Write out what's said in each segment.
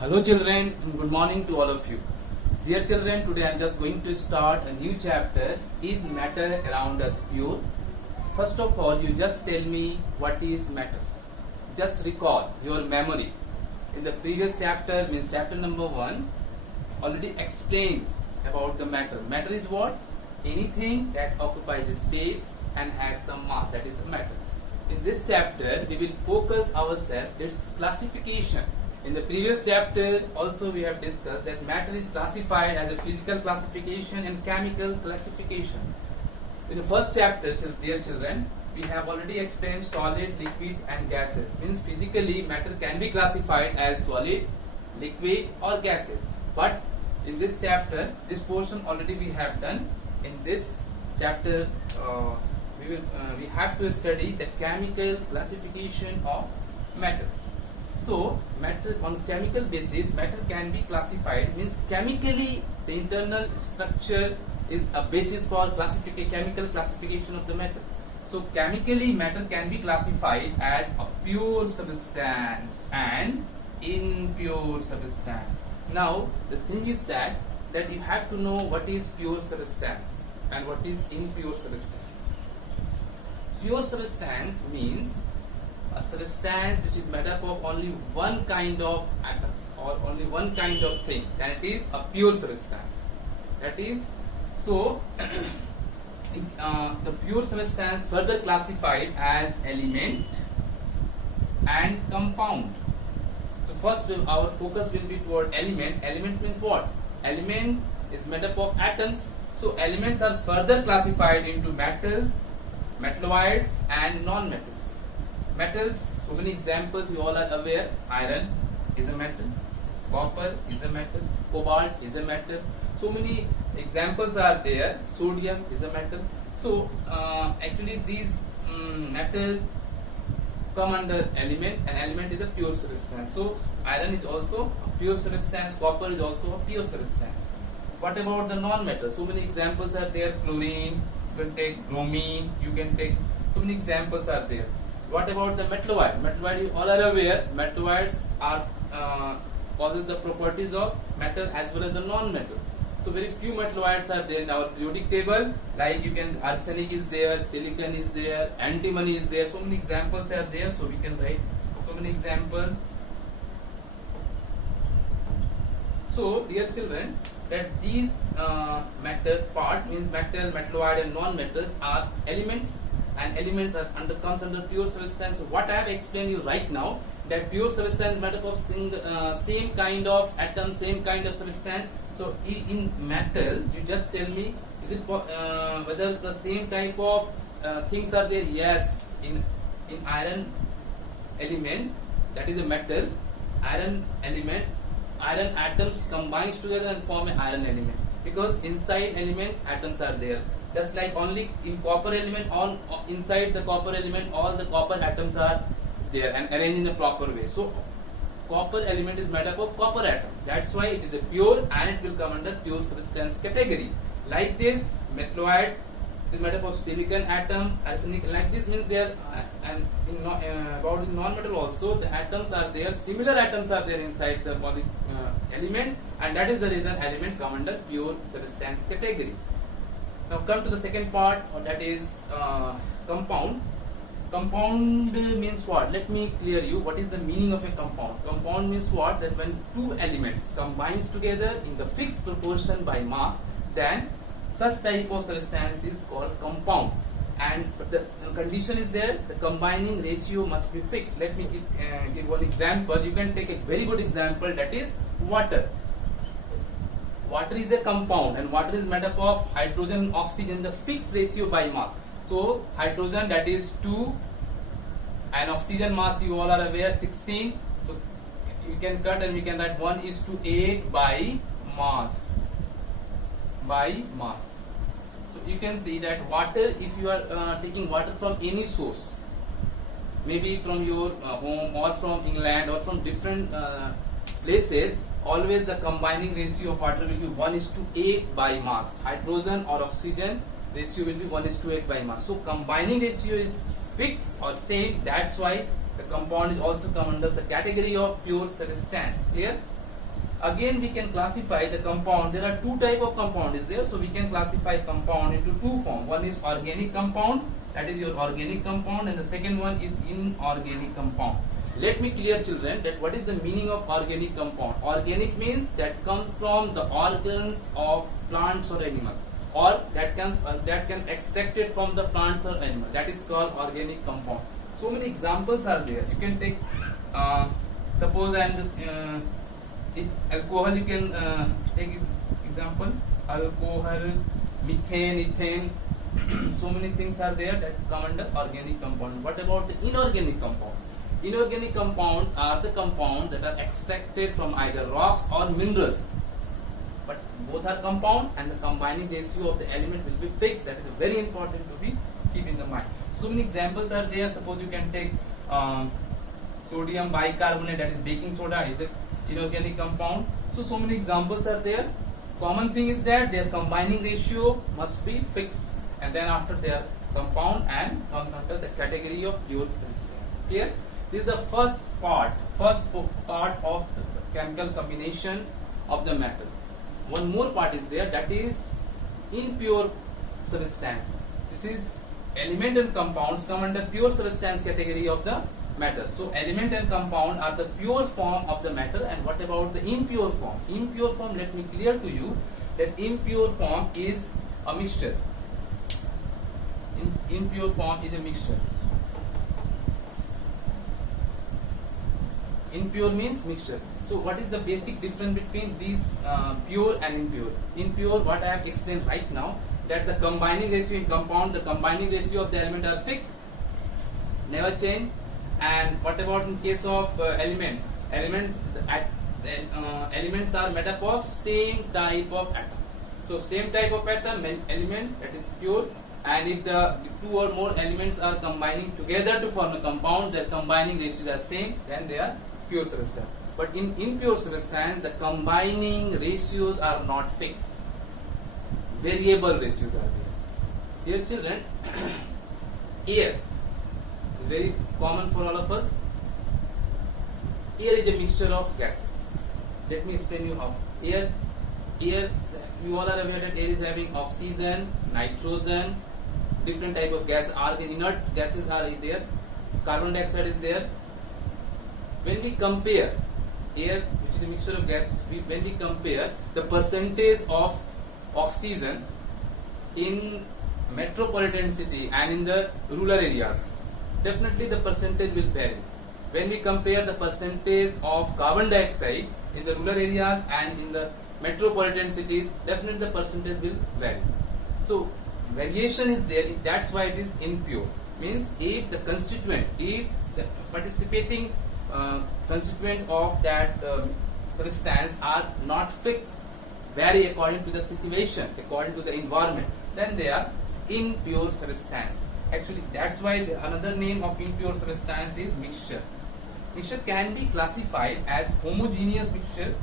Hello children, good morning to all of you. Dear children, today I am just going to start a new chapter. Is matter around us pure? First of all, you just tell me what is matter. Just recall your memory. In the previous chapter, means chapter number 1, already explained about the matter. Matter is what? Anything that occupies space and has some mass, that is matter. In this chapter, we will focus ourselves its classification. In the previous chapter also we have discussed that matter is classified as a physical classification and chemical classification. In the first chapter, dear children, we have already explained solid, liquid and gases. Means physically matter can be classified as solid, liquid or gases. But in this chapter, this portion already we have done. In this chapter, we have to study the chemical classification of matter. So, matter on chemical basis, matter can be classified. Means chemically, the internal structure is a basis for chemical classification of the matter. So, chemically, matter can be classified as a pure substance and impure substance. Now, the thing is that you have to know what is pure substance and what is impure substance. Pure substance means a substance which is made up of only one kind of atoms or only one kind of thing, that is a pure substance. That is, so the pure substance further classified as element and compound. So first our focus will be toward element. Element means what? Element is made up of atoms. So elements are further classified into metals, metalloids and non-metals. Metals, so many examples you all are aware. Iron is a metal, copper is a metal, cobalt is a metal. So many examples are there. Sodium is a metal. So actually these metals come under element, and element is a pure substance. So iron is also a pure substance, copper is also a pure substance. What about the non-metals? So many examples are there. Chlorine, you can take bromine, you can take, so many examples are there. What about the metalloid? Metalloid, you all are aware, metalloids are possess the properties of metal as well as the non-metal. So very few metalloids are there in our periodic table. Like you can, arsenic is there, silicon is there, antimony is there. So many examples are there. So we can write so many examples. So dear children, that these metal part means metal, metalloid and non-metals are elements. And elements are comes under pure substance. So what I have explained you right now, that pure substance is made up of same kind of atom, same kind of substance. So in metal, you just tell me, is it whether the same type of things are there? Yes. In iron element, that is a metal, iron element, iron atoms combines together and form an iron element, because inside element atoms are there. Just like only in copper element, inside the copper element, all the copper atoms are there and arranged in a proper way. So copper element is made up of copper atom. That's why it is a pure and it will come under pure substance category. Like this, metalloid is made up of silicon atom, arsenic. Like this means there, and about the non-metal also, the atoms are there. Similar atoms are there inside the element, and that is the reason element come under pure substance category. Now come to the second part, that is compound. Compound means what? Let me clear you what is the meaning of a compound. Compound means what? That when two elements combines together in the fixed proportion by mass, then such type of substance is called compound. And the condition is there, the combining ratio must be fixed. Let me give one example. You can take a very good example, that is water. Water is a compound, and water is made up of hydrogen and oxygen, the fixed ratio by mass. So hydrogen, that is 2, and oxygen mass you all are aware 16. So you can cut and we can write 1:8 by mass. So you can see that water, if you are taking water from any source, maybe from your home or from England or from different places, always the combining ratio of water will be 1:8 by mass. Hydrogen or oxygen ratio will be 1:8 by mass. So combining ratio is fixed or same. That's why the compound is also come under the category of pure substance. Clear? Again, we can classify the compound. There are two type of compound is there, so we can classify compound into two form. One is organic compound, that is your organic compound, and the second one is inorganic compound. Let me clear, children, that what is the meaning of organic compound. Organic means that comes from the organs of plants or animal, or that can extracted from the plants or animal. That is called organic compound. So many examples are there. You can take suppose I am just alcohol. You can take example alcohol, methane, ethane. So many things are there that come under organic compound. What about the inorganic compound? Inorganic compounds are the compounds that are extracted from either rocks or minerals. But both are compound, and the combining ratio of the element will be fixed. That is very important to be keep in the mind. So many examples are there. Suppose you can take sodium bicarbonate, that is baking soda, is an inorganic compound. So many examples are there. Common thing is that their combining ratio must be fixed, and then after their compound and comes under the category of pure substance. Clear? This is the first part of the chemical combination of the metal. One more part is there, that is impure substance. This is element and compounds come under pure substance category of the metal. So element and compound are the pure form of the metal. And what about the impure form? Impure form, let me clear to you that impure form is a mixture. Impure form is a mixture. Impure means mixture. So what is the basic difference between these pure and impure? Impure, what I have explained right now, that the combining ratio in compound, the combining ratio of the element are fixed, never change. And what about in case of element? Elements are made up of same type of atom. So same type of atom, element, that is pure. And if the two or more elements are combining together to form a compound, their combining ratios are same, then they are pure substance. But in impure substance, the combining ratios are not fixed. Variable ratios are there. Dear children, air is very common for all of us. Air is a mixture of gases. Let me explain you how. Air, you all are aware that air is having oxygen, nitrogen, different type of gas. Inert gases are there. Carbon dioxide is there. When we compare air, which is a mixture of gas, when we compare the percentage of oxygen in metropolitan city and in the rural areas, definitely the percentage will vary. When we compare the percentage of carbon dioxide in the rural areas and in the metropolitan cities, definitely the percentage will vary. So variation is there. That's why it is impure. Means if the participating constituent of that substance are not fixed, vary according to the situation, according to the environment, then they are impure substance. Actually, that's why another name of impure substance is mixture. Mixture can be classified as homogeneous mixture.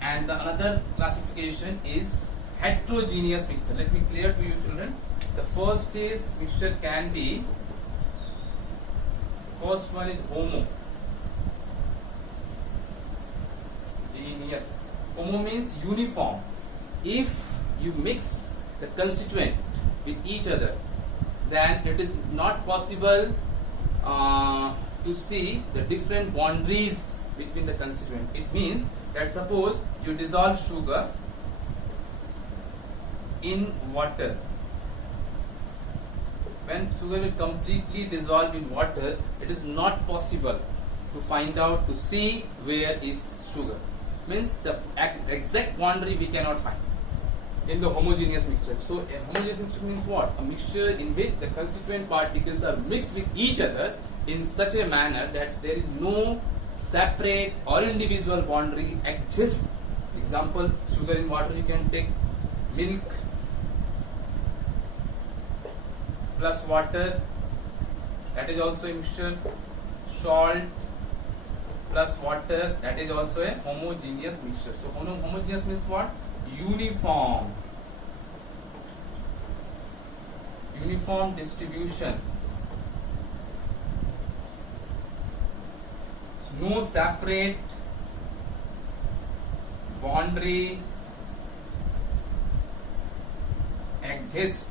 And the another classification is heterogeneous mixture. Let me clear to you, children. The first is mixture can be, first one is homogeneous. Homo means uniform. If you mix the constituent with each other, then it is not possible to see the different boundaries between the constituent. It means that suppose you dissolve sugar in water. When sugar will completely dissolve in water, it is not possible to find out, to see where is sugar. Means the exact boundary we cannot find in the homogeneous mixture. So a homogeneous mixture means what? A mixture in which the constituent particles are mixed with each other in such a manner that there is no separate or individual boundary exists. Example, sugar in water, you can take milk plus water, that is also a mixture. Salt plus water, that is also a homogeneous mixture. So homogeneous means what? Uniform distribution no separate boundary exists.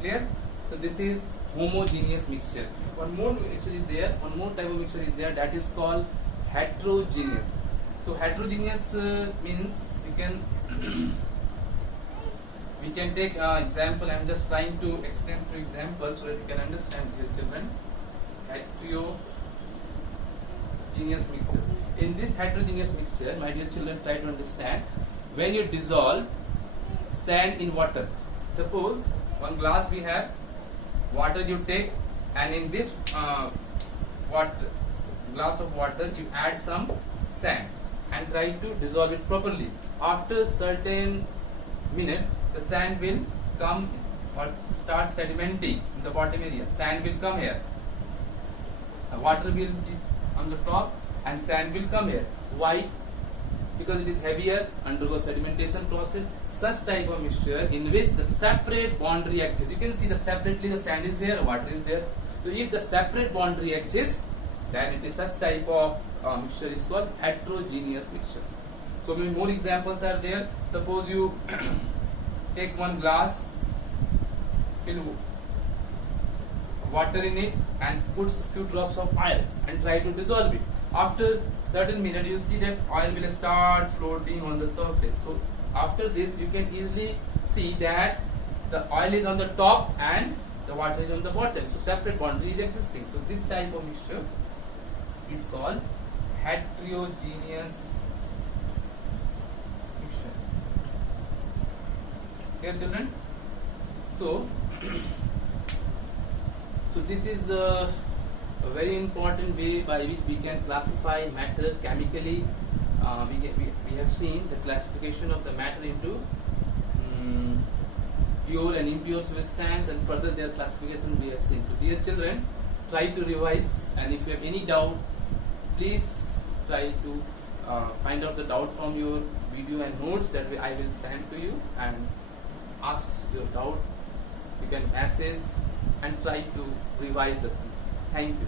Clear? So this is homogeneous mixture. One more mixture is there. One more type of mixture is there, that is called heterogeneous. So heterogeneous means we can take example. I am just trying to explain through examples so that you can understand, dear children. Heterogeneous mixture. In this heterogeneous mixture, my dear children, try to understand. When you dissolve sand in water, suppose one glass we have water, you take, and in this glass of water you add some sand and try to dissolve it properly. After certain minute, the sand will come or start sedimenting in the bottom area. Sand will come here. Water will be on the top and sand will come here. Why? Because it is heavier, undergo sedimentation process. Such type of mixture in which the separate boundary exists. You can see that separately the sand is there, water is there. So if the separate boundary exists, then it is such type of mixture is called heterogeneous mixture. So many more examples are there. Suppose you take one glass, fill water in it and puts few drops of oil and try to dissolve it. After certain minute, you see that oil will start floating on the surface. So after this, you can easily see that the oil is on the top and the water is on the bottom. So separate boundary is existing. So this type of mixture is called heterogeneous mixture. Okay, children? So this is a very important way by which we can classify matter chemically. We have seen the classification of the matter into pure and impure substance, and further their classification we have seen. So dear children, try to revise, and if you have any doubt, please try to find out the doubt from your video and notes that I will send to you, and ask your doubt. You can message and try to revise the thing. Thank you.